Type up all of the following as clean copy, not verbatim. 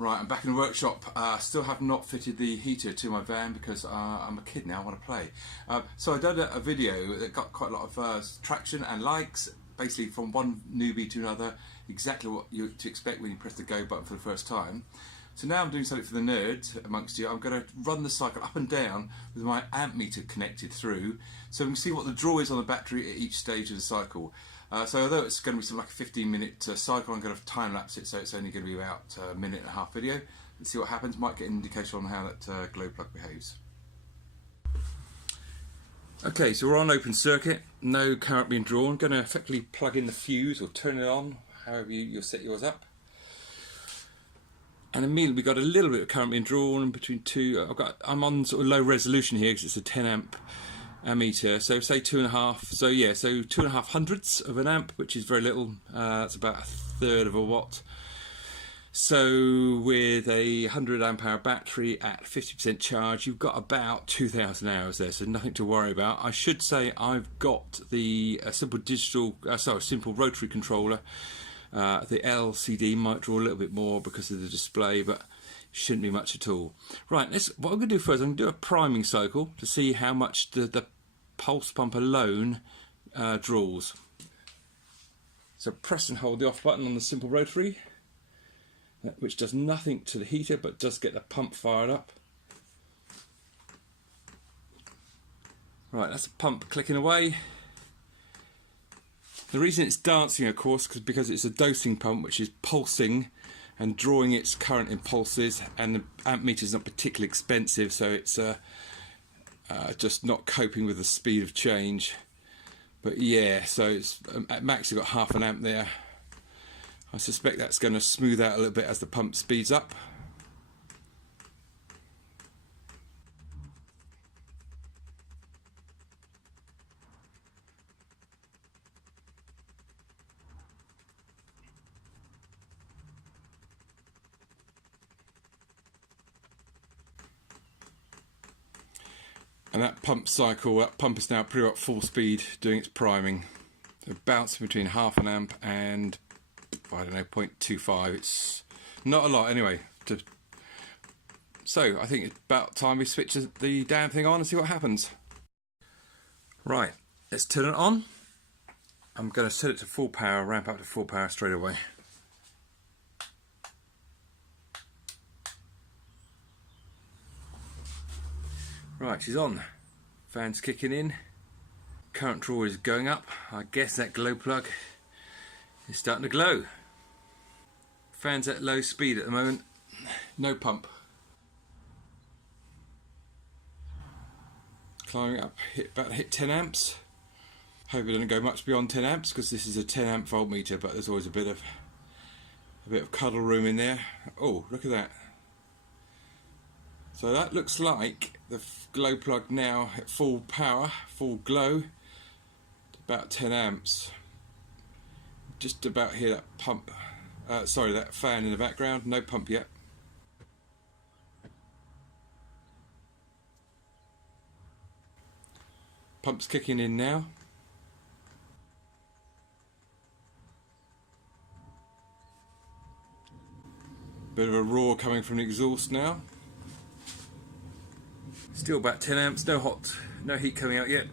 Right, I'm back in the workshop. Still have not fitted the heater to my van because I'm a kid now, I want to play. So I did a video that got quite a lot of traction and likes, basically from one newbie to another, exactly what you to expect when you press the go button for the first time. So now I'm doing something for the nerds amongst you. I'm going to run the cycle up and down with my amp meter connected through, so we can see what the draw is on the battery at each stage of the cycle. So although it's going to be something like a 15-minute cycle, I'm going to time lapse it, so it's only going to be about a minute and a half video. Let's see what happens. Might get an indication on how that glow plug behaves. Okay, so we're on open circuit, no current being drawn. I'm going to effectively plug in the fuse or turn it on, however you'll set yours up. And immediately we got a little bit of current being drawn between two. I'm on sort of low resolution here because it's a 10 amp ammeter, so say 2.5. So yeah, so 2.5 hundredths of an amp, which is very little. That's about a third of a watt. So with a 100 amp hour battery at 50% charge, you've got about 2,000 hours there, so nothing to worry about. I should say I've got the simple rotary controller. The LCD might draw a little bit more because of the display, but shouldn't be much at all. Right, what I'm going to do first, I'm going to do a priming cycle to see how much the pulse pump alone draws. So press and hold the off button on the simple rotary, which does nothing to the heater but does get the pump fired up. Right, that's the pump clicking away. The reason it's dancing, of course, because it's a dosing pump which is pulsing and drawing its current impulses, and the amp meter is not particularly expensive, so it's just not coping with the speed of change. But yeah, so it's at max you've got half an amp there. I suspect that's going to smooth out a little bit as the pump speeds up. And that pump cycle, that pump is now pretty much full speed doing its priming. So bouncing between half an amp and, I don't know, 0.25. It's not a lot anyway. So I think it's about time we switch the damn thing on and see what happens. Right, let's turn it on. I'm going to set it to full power, ramp up to full power straight away. Right, she's on. Fan's kicking in. Current draw is going up. I guess that glow plug is starting to glow. Fan's at low speed at the moment. No pump. Climbing up, about to hit 10 amps. Hope it doesn't go much beyond 10 amps because this is a 10 amp voltmeter, but there's always a bit of cuddle room in there. Oh, look at that. So that looks like the glow plug now at full power, full glow, about 10 amps. Just about hear that pump, that fan in the background, no pump yet. Pump's kicking in now. Bit of a roar coming from the exhaust now. Still about 10 amps, no heat coming out yet.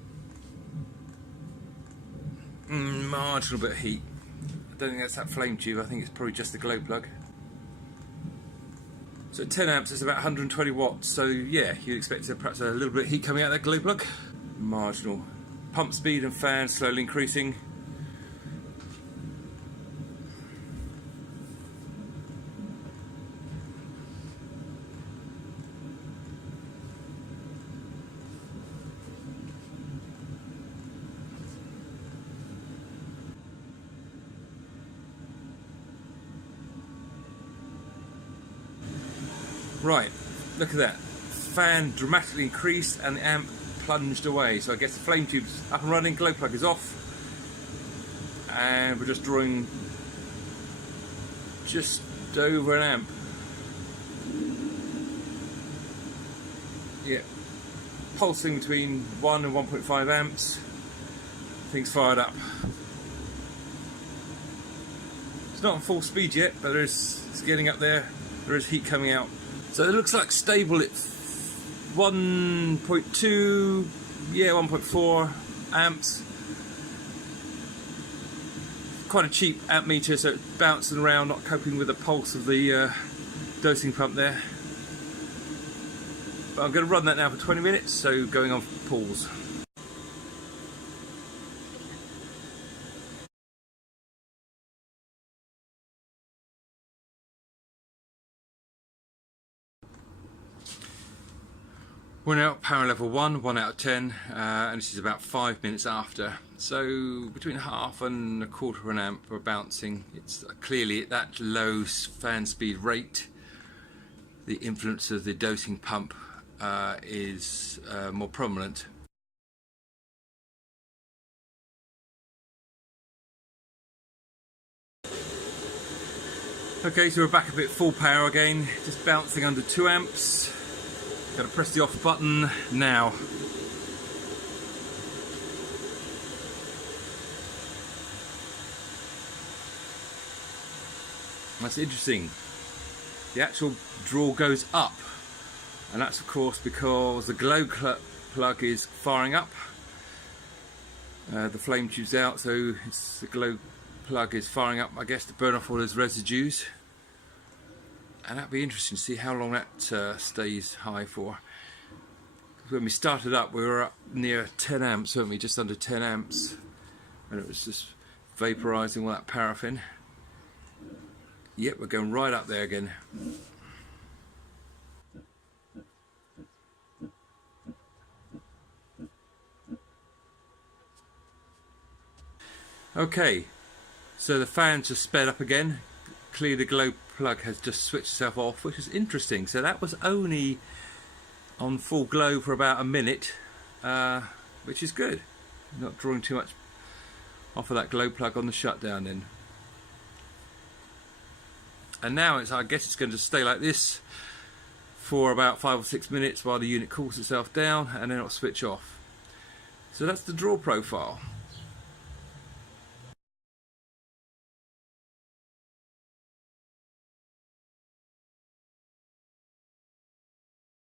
Marginal bit of heat. I don't think that's that flame tube, I think it's probably just the glow plug. So at 10 amps it's about 120 watts, so yeah, you'd expect perhaps a little bit of heat coming out of that glow plug. Marginal. Pump speed and fan slowly increasing. Right, look at that. Fan dramatically increased and the amp plunged away. So I guess the flame tube's up and running, glow plug is off. And we're just drawing just over an amp. Yeah, pulsing between 1 and 1.5 amps. Things fired up. It's not on full speed yet, but it's getting up there. there is heat coming out. So it looks like stable at 1.2, yeah, 1.4 amps. Quite a cheap amp meter, so it's bouncing around, not coping with the pulse of the dosing pump there. But I'm going to run that now for 20 minutes, so going on pause. We're now at power level 1 out of 10, and this is about 5 minutes after. So between half and a quarter of an amp we're bouncing. It's clearly at that low fan speed rate. The influence of the dosing pump is more prominent. Okay, so we're back up at full power again, just bouncing under 2 amps. Gotta press the off button now. That's interesting. The actual draw goes up, and that's of course because the glow plug is firing up. The flame tube's out, so the glow plug is firing up, I guess, to burn off all those residues. And that'd be interesting to see how long that stays high for. When we started up, we were up near 10 amps, weren't we? Just under 10 amps, and it was just vaporizing all that paraffin. Yep, we're going right up there again. Okay, so the fans just sped up again. Clearly the glow plug has just switched itself off, which is interesting. So that was only on full glow for about a minute, which is good. Not drawing too much off of that glow plug on the shutdown then. And now I guess it's going to stay like this for about 5 or 6 minutes while the unit cools itself down, and then it'll switch off. So that's the draw profile.